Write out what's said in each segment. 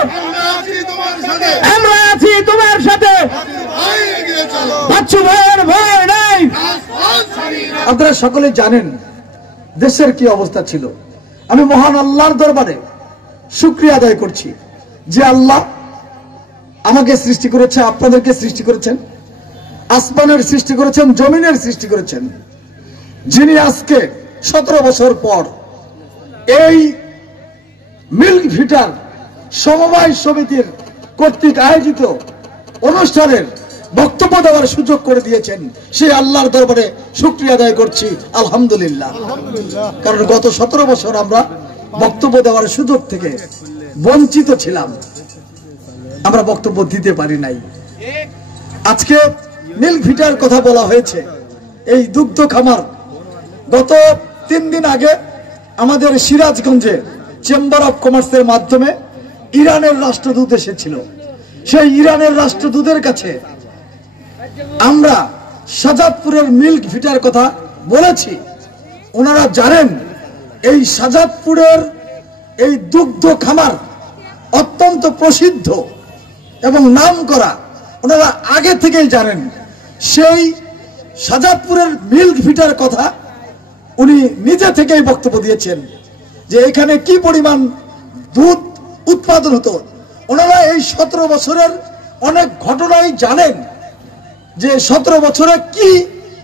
আমরা আছি তোমার সাথে, বাচ্চু ভাইয়ের ভয় নাই। আপনারা সকলে জানেন দেশের কি অবস্থা ছিল। আমি মহান আল্লাহর দরবারে শুকরিয়া আদায় করছি যে আল্লাহ আমাকে সৃষ্টি করেছে, আপনাদেরকে সৃষ্টি করেছেন, আসমানের সৃষ্টি করেছেন, জমিনের সৃষ্টি করেছেন, যিনি আজকে 17 বছর পর এই মিল্ক ভিটার সমবায় সমিতির কর্তৃক আয়োজিত অনুষ্ঠানের বক্তব্য দেওয়ার সুযোগ করে দিয়েছেন। সেই আল্লাহর দরবারে শুকরিয়া আদায় করছি, আলহামদুলিল্লাহ। কারণ গত 17 বছর আমরা বক্তব্য দেওয়ার সুযোগ থেকে বঞ্চিত ছিলাম, আমরা বক্তব্য দিতে পারি নাই। আজকে মিল্ক ভিটার কথা বলা হয়েছে, এই দুগ্ধ খামার। গত 3 দিন আগে আমাদের সিরাজগঞ্জে চেম্বার অফ কমার্সের মাধ্যমে ইরানের রাষ্ট্রদূত এসেছিল। সেই ইরানের রাষ্ট্রদূতের কাছে আমরা শাহজাদপুরের মিল্ক ভিটার কথা বলেছি। ওনারা জানেন এই শাহজাদপুরের এই দুগ্ধ খামার অত্যন্ত প্রসিদ্ধ এবং নামকরা, ওনারা আগে থেকেই জানেন। সেই শাহজাদপুরের মিল্ক ভিটার কথা উনি নিজে থেকেই বক্তব্য দিয়েছেন যে এখানে কি পরিমাণ দুধ উৎপাদন হতো। ওনারা এই 17 বছরের অনেক ঘটনাই জানেন যে 17 বছরে কি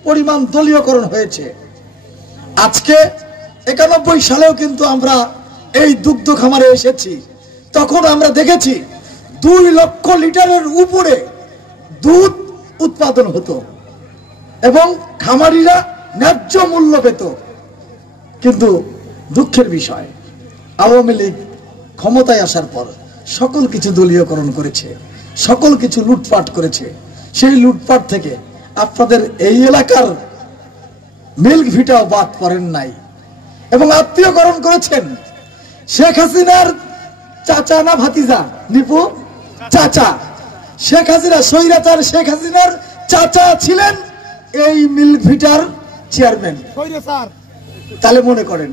পরিমাণ দলীয়করণ হয়েছে। আজকে 91 সালেও কিন্তু আমরা এই দুগ্ধ খামারে এসেছি, তখন আমরা দেখেছি 2 লক্ষ লিটারের উপরে দুধ উৎপাদন হতো এবং খামারিরা ন্যায্য মূল্য পেত। কিন্তু দুঃখের বিষয়, আওয়ামী লীগ ক্ষমতায় আসার পর সকল কিছু দলীয়করণ করেছে, সকল কিছু লুটপাট করেছে। সেই লুটপাট থেকে আপনাদের এই এলাকার মিল্ক ভিটাও বাদ পড়েন নাই এবং আত্মীয়করণ করেছেন। শেখ হাসিনার চাচা না ভাতিজা, নিপু চাচা, শেখ হাসিনা স্বৈরাচার শেখ হাসিনার চাচা ছিলেন এই মিল্ক ভিটার চেয়ারম্যান। তাহলে মনে করেন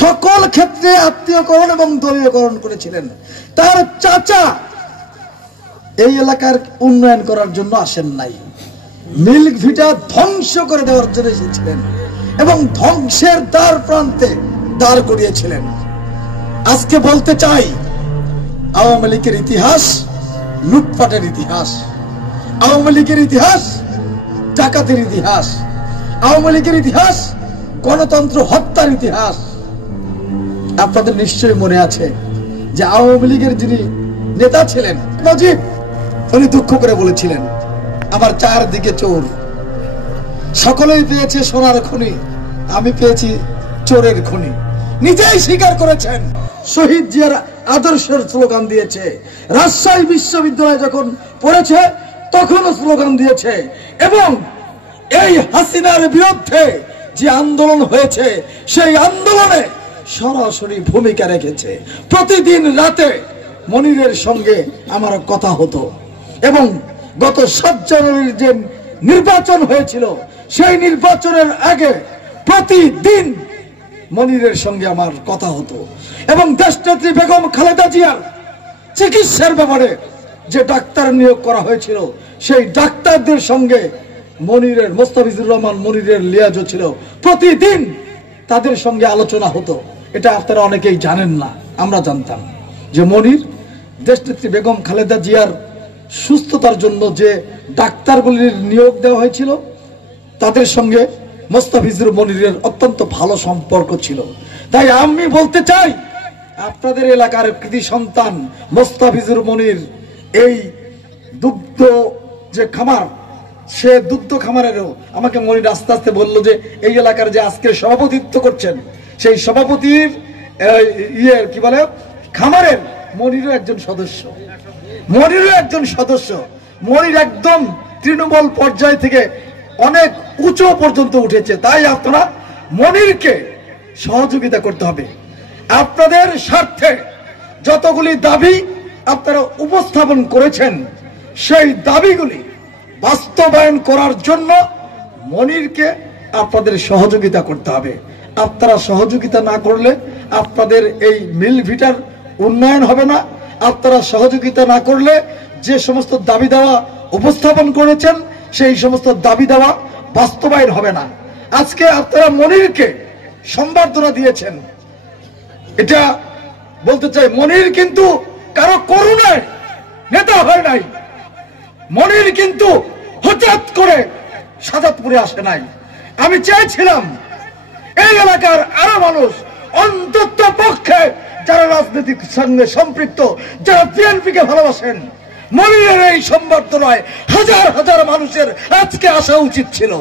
সকল ক্ষেত্রে আত্মীয়করণ এবং দলীয়করণ করেছিলেন। তার চাচা এই এলাকার উন্নয়ন করার জন্য আসেন নাই, মিল্ক ভিটা ধ্বংস করে দেওয়ার জন্য এসেছিলেন এবং ধ্বংসের দ্বার প্রান্তে দাঁড় করিয়েছিলেন। আজকে বলতে চাই, আওয়ামী লীগের ইতিহাস লুটপাটের ইতিহাস, আওয়ামী লীগের ইতিহাস ডাকাতের ইতিহাস, আওয়ামী লীগের ইতিহাস গণতন্ত্র হত্যার ইতিহাস। আপনাদের নিশ্চয়ই মনে আছে যে আওয়ামী লীগের যিনি নেতা ছিলেন মুজিব, উনি দুঃখ করে বলেছিলেন আমার চারদিকে চোর, সকলেই পেয়েছে সোনার খনি, আমি পেয়েছি চোরের খনি। নিজেই স্বীকার করেছেন। শহীদ জিয়ার আদর্শের স্লোগান দিয়েছে, রাজশাহী বিশ্ববিদ্যালয়ে যখন পড়েছে তখনও স্লোগান দিয়েছে এবং এই হাসিনার বিরুদ্ধে যে আন্দোলন হয়েছে সেই আন্দোলনে সরাসরি ভূমিকা রেখেছে। প্রতিদিন রাতে মনিরের সঙ্গে আমার কথা হতো এবং গত 7 জানুয়ারির যে নির্বাচন হয়েছিল সেই নির্বাচনের আগে প্রতিদিন মনিরের সঙ্গে আমার কথা হতো এবং দেশনেত্রী বেগম খালেদা জিয়ার চিকিৎসার ব্যাপারে যে ডাক্তার নিয়োগ করা হয়েছিল সেই ডাক্তারদের সঙ্গে মনিরের, মোস্তাফিজুর রহমান মনিরের লিয়াজও ছিল। প্রতিদিন তাদের সঙ্গে আলোচনা হতো। এটা আপনারা অনেকেই জানেন না, আমরা জানতাম যে মনির দেশনেত্রী বেগম খালেদা জিয়ার সুস্থতার জন্য যে ডাক্তারগুলির নিয়োগ দেওয়া হয়েছিল তাদের সঙ্গে মোস্তাফিজুর মনিরের অত্যন্ত ভালো সম্পর্ক ছিল। তাই আমি বলতে চাই, আপনাদের এলাকার কৃতি সন্তান মোস্তাফিজুর মনির এই দুগ্ধ যে খামার, সে দুগ্ধ খামারেরও আমাকে মনির আস্তে আস্তে বললো যে এই এলাকার যে আজকে সভাপতিত্ব করছেন সেই সভাপতির কি বলে খামারের মনিরও একজন সদস্য, মনিরও একজন সদস্য। মনির একদম তৃণমূল পর্যায় থেকে অনেক উঁচু পর্যন্ত উঠেছে। তাই আপনারা মনিরকে সহযোগিতা করতে হবে। আপনাদের স্বার্থে যতগুলি দাবি আপনারা উপস্থাপন করেছেন সেই দাবিগুলি বাস্তবায়ন করার জন্য মনিরকে আপনাদের সহযোগিতা করতে হবে। আপনারা সহযোগিতা না করলে আপনাদের এই মিল ভিটার উন্নয়ন হবে না, আপনারা সহযোগিতা না করলে যে সমস্ত দাবি দাওয়া উপস্থাপন করেছেন সেই সমস্ত দাবি দাওয়া বাস্তবায়ন হবে না। আজকে আপনারা মনিরকে সম্বর্ধনা দিয়েছেন, এটা বলতে চাই মনির কিন্তু কারো করুণায় নেতা হয় নাই। মনির কিন্তু হঠাৎ করে সাজাদপুরে আসে নাই। আমি চেয়েছিলাম এই এলাকার আরো মানুষ, অন্তত পক্ষে যারা রাজনৈতিক সঙ্গে সম্পৃক্ত, যারা বিএনপিকে ভালোবাসেন, মনিরের এই সম্বর্ধনায় হাজার হাজার মানুষের আজকে আসা উচিত ছিল।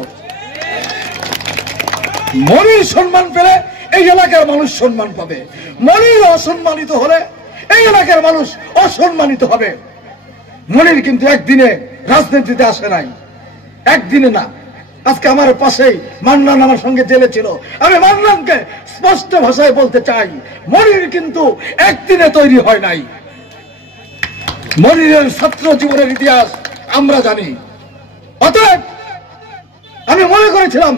মনির সম্মান পেলে এই এলাকার মানুষ সম্মান পাবে। মনির অসম্মানিত হলে এই এলাকার মানুষ অসম্মানিত হবে। মনির কিন্তু একদিনে রাজনীতিতে আসে নাই, একদিনে না। আজকে আমার পাশেই মান্নান আমার সঙ্গে জেলে ছিল। আমি মান্নানকে স্পষ্ট ভাষায় বলতে চাই, মনির কিন্তু একদিনে তৈরি হয় নাই। মনিরের ছাত্র জীবনের ইতিহাস আমরা জানি। অতএব আমি মনে করেছিলাম,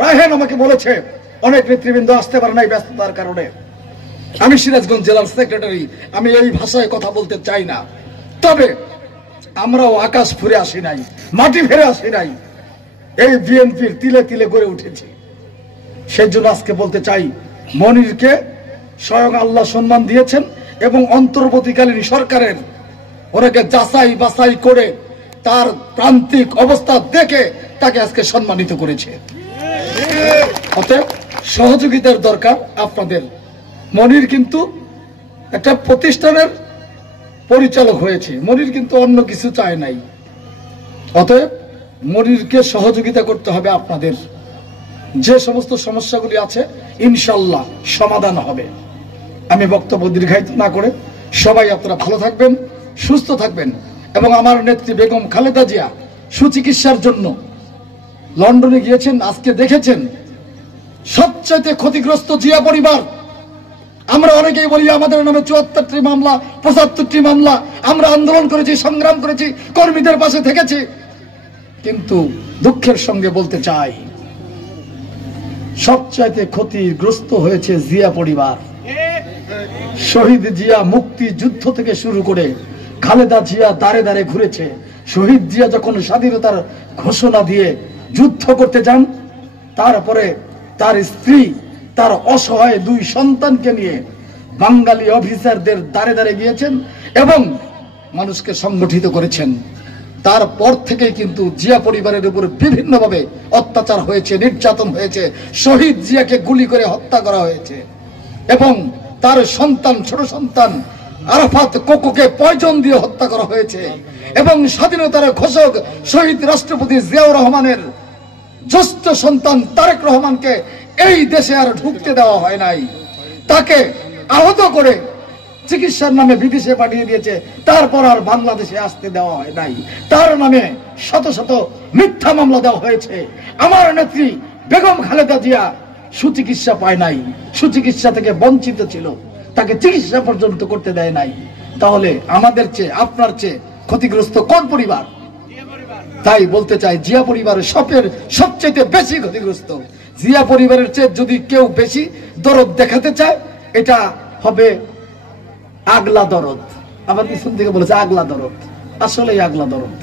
রায়হান আমাকে বলেছে অনেক নেতৃবৃন্দ আসতে পারে নাই ব্যস্ততার কারণে। আমি সিরাজগঞ্জ জেলার সেক্রেটারি, আমি এই ভাষায় কথা বলতে চাই না। তবে আমরাও আকাশ ফুরে আসি নাই, মাটি ফেরে আসি নাই। এই বিএনপির তিলে তিলে গড়ে উঠেছি। সেই জন্য আজকে বলতে চাই, মনিরকে স্বয়ং আল্লাহ সম্মান দিয়েছেন এবং অন্তর্বর্তীকালীন সরকারের ওনাকে যাচাই বাছাই করে তার প্রান্তিক অবস্থা দেখে তাকে আজকে সম্মানিত করেছে। অতএব সহযোগিতার দরকার আপনাদের। মনির কিন্তু একটা প্রতিষ্ঠানের পরিচালক হয়েছে, মনির কিন্তু অন্য কিছু চায় নাই। অতএব মনিরকে সহযোগিতা করতে হবে আপনাদের। যে সমস্ত সমস্যাগুলি আছে ইনশাল্লাহ সমাধান হবে। আমি বক্তব্য দীর্ঘায়িত না করে সবাই আপনারা ভালো থাকবেন, সুস্থ থাকবেন। এবং আমার নেত্রী বেগম খালেদা জিয়া সুচিকিৎসার জন্য লন্ডনে গিয়েছেন। আজকে দেখেছেন সবচাইতে ক্ষতিগ্রস্ত জিয়া পরিবার। আমরা অনেকেই বলি আমাদের নামে ৭৪টি মামলা, ৭৫টি মামলা। আমরা আন্দোলন করেছি, সংগ্রাম করেছি, কর্মীদের পাশে থেকেছি। কিন্তু দুঃখের সঙ্গে বলতে চাই, সবচাইতে ক্ষতিগ্রস্ত হয়েছে জিয়া পরিবার। শহীদ জিয়া মুক্তি যুদ্ধ থেকে শুরু করে খালেদা জিয়া দাঁড়ে দাঁড়ে ঘুরেছে। শহীদ জিয়া যখন স্বাধীনতার ঘোষণা দিয়ে যুদ্ধ করতে যান, তারপরে তার স্ত্রী তার অসহায় 2 সন্তানকে নিয়ে বাঙালি অফিসারদের দাঁড়ে দাঁড়ে গিয়েছেন এবং মানুষকে সংগঠিত করেছেন। তারপর থেকে কিন্তু জিয়া পরিবারের উপর বিভিন্নভাবে অত্যাচার হয়েছে, নির্যাতন হয়েছে। শহীদ জিয়াকে গুলি করে হত্যা করা হয়েছে এবং তার সন্তান, ছোট সন্তান আরাফাত কোকোকে পয়জন দিয়ে হত্যা করা হয়েছে। এবং স্বাধীনতার ঘোষক শহীদ রাষ্ট্রপতি জিয়াউর রহমানের জ্যেষ্ঠ সন্তান তারেক রহমানকে এই দেশে আর ঢুকতে দেওয়া হয় নাই। তাকে আহত করে চিকিৎসার নামে বিদেশে পাঠিয়ে দিয়েছে, তারপর আর বাংলাদেশে আসতে দেওয়া হয় নাই। তার নামে শত শত মিথ্যা মামলা দেওয়া হয়েছে। আমার নেত্রী বেগম খালেদা জিয়া সুচিকিৎসা পায় নাই, সুচিকিৎসা থেকে বঞ্চিত ছিল, তাকে চিকিৎসা পর্যন্ত করতে দেয় নাই। তাহলে আমাদের চেয়ে, আপনার চেয়ে ক্ষতিগ্রস্ত কোন পরিবার? তাই বলতে চাই, জিয়া পরিবারের সবচেয়ে বেশি ক্ষতিগ্রস্ত। জিয়া পরিবারের চেয়ে যদি কেউ বেশি দরদ দেখাতে চায়, এটা হবে আগলা দরদ। আবার পিছন থেকে বলেছে আগলা দরদ, আসলেই আগলা দরদ।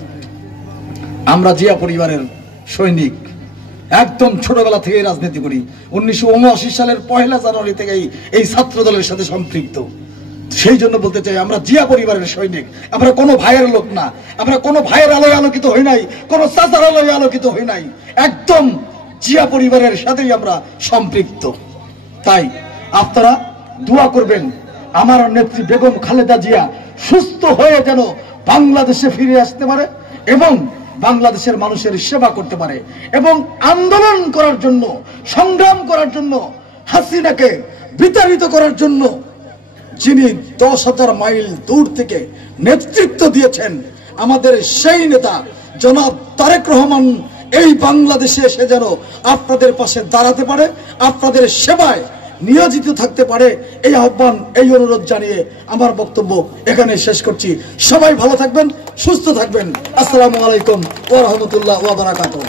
আমরা জিয়া পরিবারের সৈনিক, একদম ছোটবেলা থেকে রাজনীতি করি। 1979 সালের 1 জানুয়ারি থেকে এই ছাত্র দলের সাথে সম্পৃক্ত। সেই জন্য বলতে চাই, আমরা জিয়া পরিবারের সৈনিক। আমরা কোনো ভাইয়ের লোক না, আমরা কোনো ভাইয়ের আলোয় আলোকিত হই নাই, কোনো চাচার আলোয় আলোকিত হই নাই। একদম জিয়া পরিবারের সাথেই আমরা সম্পৃক্ত। তাই আপনারা দোয়া করবেন আমার নেত্রী বেগম খালেদা জিয়া সুস্থ হয়ে যেন বাংলাদেশে ফিরে আসতে পারে এবং বাংলাদেশের মানুষের সেবা করতে পারে এবং আন্দোলন করার জন্য, সংগ্রাম করার জন্য, হাসিনাকে বিতাড়িত করার জন্য যিনি 10,000 মাইল দূর থেকে নেতৃত্ব দিয়েছেন, আমাদের সেই নেতা জনাব তারেক রহমান এই বাংলাদেশে এসে যেন আপনাদের পাশে দাঁড়াতে পারে, আপনাদের সেবায় নিয়োজিত থাকতে পারে, এই আহ্বান, এই অনুরোধ জানিয়ে আমার বক্তব্য এখানে শেষ করছি। সবাই ভালো থাকবেন, সুস্থ থাকবেন। আসসালামু আলাইকুম ওয়া রাহমাতুল্লাহি ওয়া বারাকাতুহু।